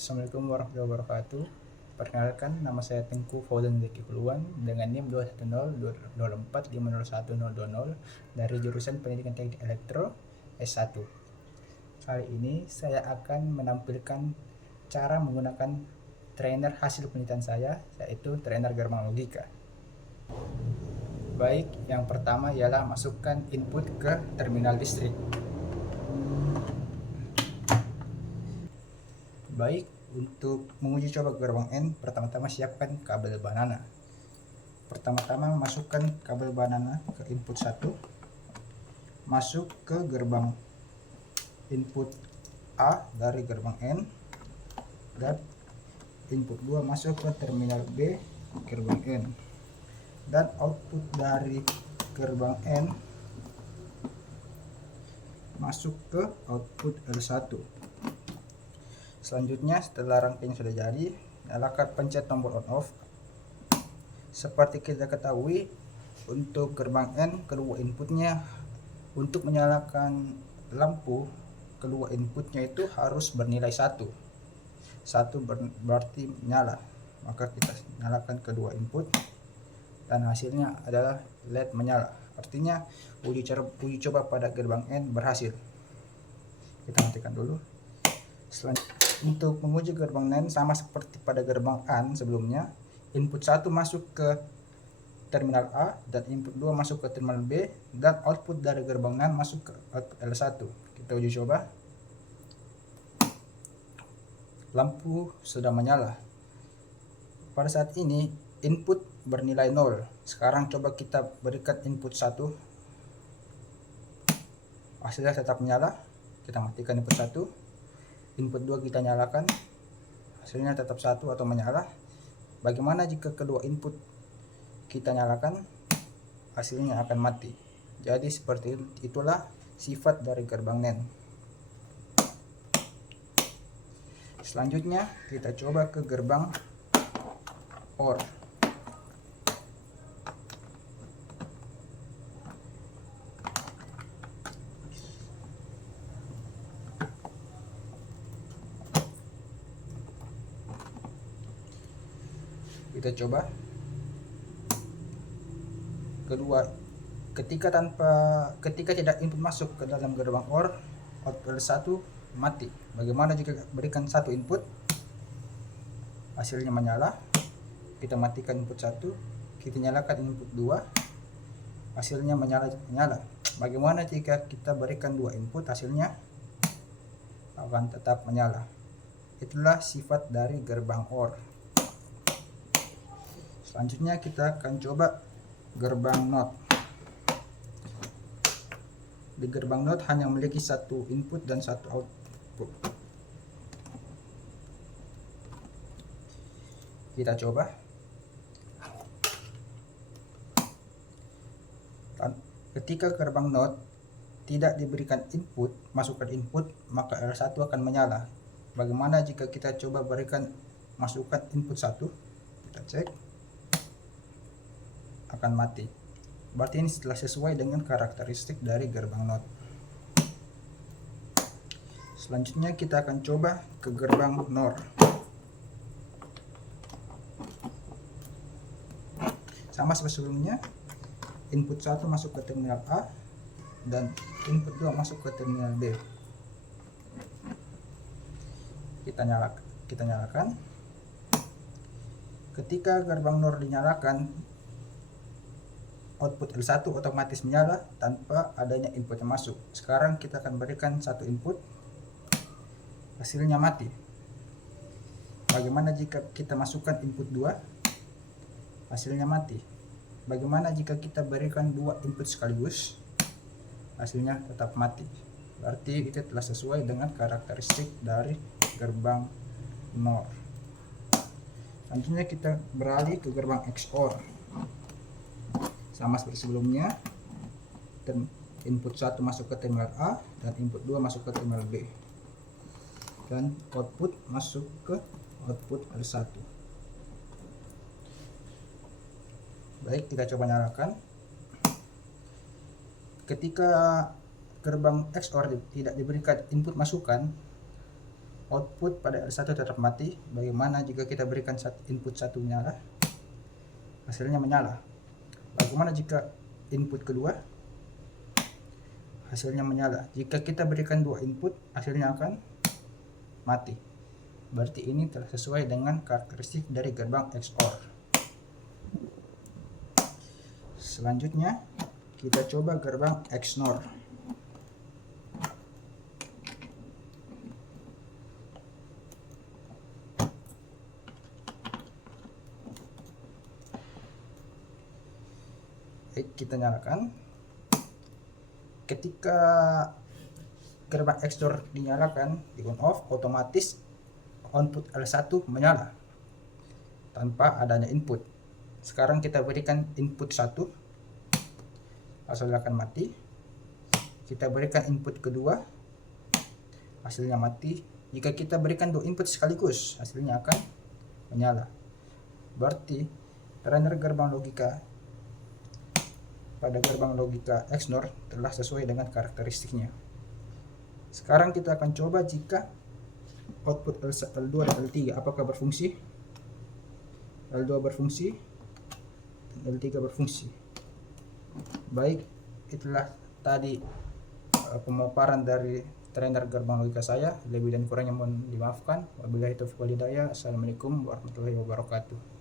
Assalamualaikum warahmatullahi wabarakatuh. Perkenalkan, nama saya Tengku Fauzan Zeki Kuluan dengan NIM 210 dari jurusan Pendidikan Teknik Elektro S1. Kali ini saya akan menampilkan cara menggunakan trainer hasil penelitian saya, yaitu trainer gerbang logika. Baik, yang pertama ialah masukkan input ke terminal listrik. Baik, untuk menguji coba gerbang N, pertama-tama siapkan kabel banana. Pertama-tama masukkan kabel banana ke input 1, masuk ke gerbang input A dari gerbang N, dan input 2 masuk ke terminal B gerbang N, dan output dari gerbang N masuk ke output L1. Selanjutnya, setelah rangkaian sudah jadi, nyalakan pencet tombol on off. Seperti kita ketahui, untuk gerbang N kedua inputnya, untuk menyalakan lampu kedua inputnya itu harus bernilai 1 berarti menyala. Maka kita nyalakan kedua input dan hasilnya adalah LED menyala. Artinya uji coba pada gerbang N berhasil. Kita matikan dulu. Selanjutnya, untuk menguji gerbang N sama seperti pada gerbang AN sebelumnya, input 1 masuk ke terminal A dan input 2 masuk ke terminal B, dan output dari gerbang NAND masuk ke output L1. Kita uji coba. Lampu sudah menyala. Pada saat ini input bernilai 0. Sekarang coba kita berikan input 1. Hasilnya tetap menyala. Kita matikan input 1. Input 2 kita nyalakan, hasilnya tetap 1 atau menyala. Bagaimana jika kedua input kita nyalakan? Hasilnya akan mati. Jadi seperti itulah sifat dari gerbang NAND. Selanjutnya kita coba ke gerbang OR. Kita coba ketika tidak input masuk ke dalam gerbang OR, output L1 mati. Bagaimana jika berikan satu input? Hasilnya menyala. Kita matikan input 1, kita nyalakan input 2, hasilnya menyala. Bagaimana jika kita berikan dua input? Hasilnya akan tetap menyala. Itulah sifat dari gerbang OR. Selanjutnya kita akan coba gerbang NOT. Di gerbang NOT hanya memiliki satu input dan satu output. Kita coba. Ketika gerbang NOT tidak diberikan input, masukkan input, maka L1 akan menyala. Bagaimana jika kita coba berikan masukkan input 1? Kita cek. Akan mati. Berarti ini telah sesuai dengan karakteristik dari gerbang NOT. Selanjutnya kita akan coba ke gerbang NOR. Sama seperti sebelumnya, input 1 masuk ke terminal A dan input 2 masuk ke terminal B. Kita nyalakan. Ketika gerbang NOR dinyalakan, output L1 otomatis menyala tanpa adanya input yang masuk. Sekarang kita akan berikan satu input, hasilnya mati. Bagaimana jika kita masukkan input 2? Hasilnya mati. Bagaimana jika kita berikan dua input sekaligus? Hasilnya tetap mati. Berarti itu telah sesuai dengan karakteristik dari gerbang NOR. Selanjutnya kita beralih ke gerbang XOR. Sama seperti sebelumnya, input 1 masuk ke terminal A dan input 2 masuk ke terminal B, dan output masuk ke output L1. Baik, kita coba nyalakan. Ketika gerbang XOR tidak diberikan input masukan, output pada L1 tetap mati. Bagaimana jika kita berikan input 1 menyala? Hasilnya menyala. Bagaimana jika input kedua? Hasilnya menyala. Jika kita berikan 2 input, hasilnya akan mati. Berarti ini telah sesuai dengan karakteristik dari gerbang XOR. Selanjutnya kita coba gerbang XNOR. Baik, kita nyalakan. Ketika gerbang XOR dinyalakan, di on off, otomatis output L1 menyala tanpa adanya input. Sekarang kita berikan input 1, hasilnya akan mati. Kita berikan input kedua, hasilnya mati. Jika kita berikan 2 input sekaligus, hasilnya akan menyala. Berarti trainer gerbang logika pada gerbang logika XNOR telah sesuai dengan karakteristiknya. Sekarang kita akan coba jika output L2 dan L3 apakah berfungsi. L2 berfungsi dan L3 berfungsi. Baik, itulah tadi pemaparan dari trainer gerbang logika saya. Lebih dan kurangnya mohon dimaafkan. Wabillahi taufiq wal hidayah. Assalamualaikum warahmatullahi wabarakatuh.